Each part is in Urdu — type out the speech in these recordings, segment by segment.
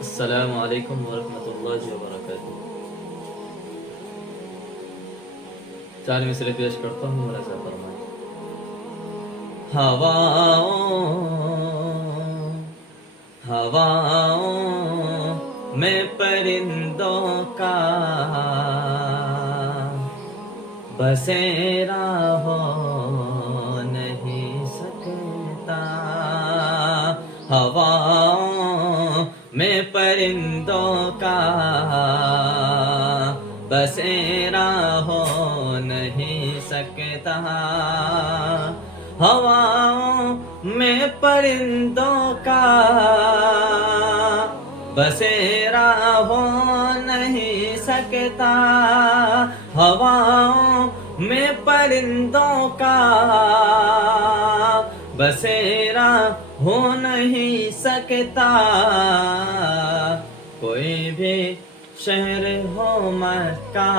السلام علیکم ورحمۃ اللہ وبرکاتہ۔ چار مصرے پیش کرتا ہوں، رضا فرمائیں۔ ہواؤں میں پرندوں کا بسیرا ہو نہیں سکتا، ہواؤں میں پرندوں کا بسیرا ہو نہیں سکتا، ہواؤں میں پرندوں کا بسیرا ہو نہیں سکتا، ہواؤں میں پرندوں کا بسیرا ہو نہیں سکتا، کوئی بھی شہر ہو مکہ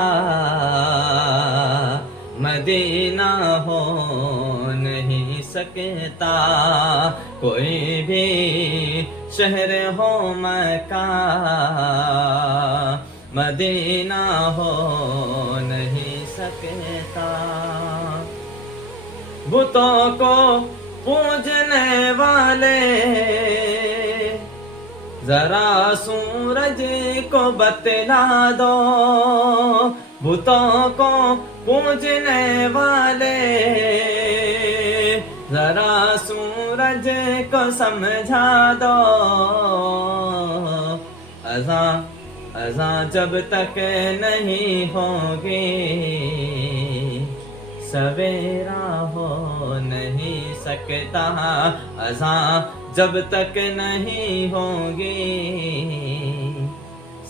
مدینہ ہو نہیں سکتا، کوئی بھی شہر ہو مکہ مدینہ ہو نہیں سکتا، بتوں کو پوجنے والے ذرا سورج کو بتلا دو، بتوں کو پوجنے والے ذرا سورج کو سمجھا دو، اذان جب تک نہیں ہوگی سویرا ہو نہیں سکتا، اذان جب تک نہیں ہوگی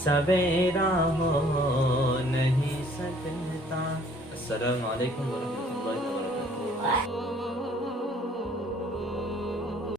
سویرا ہو نہیں سکتا۔ السلام علیکم ورحمۃ اللہ وبرکاتہ۔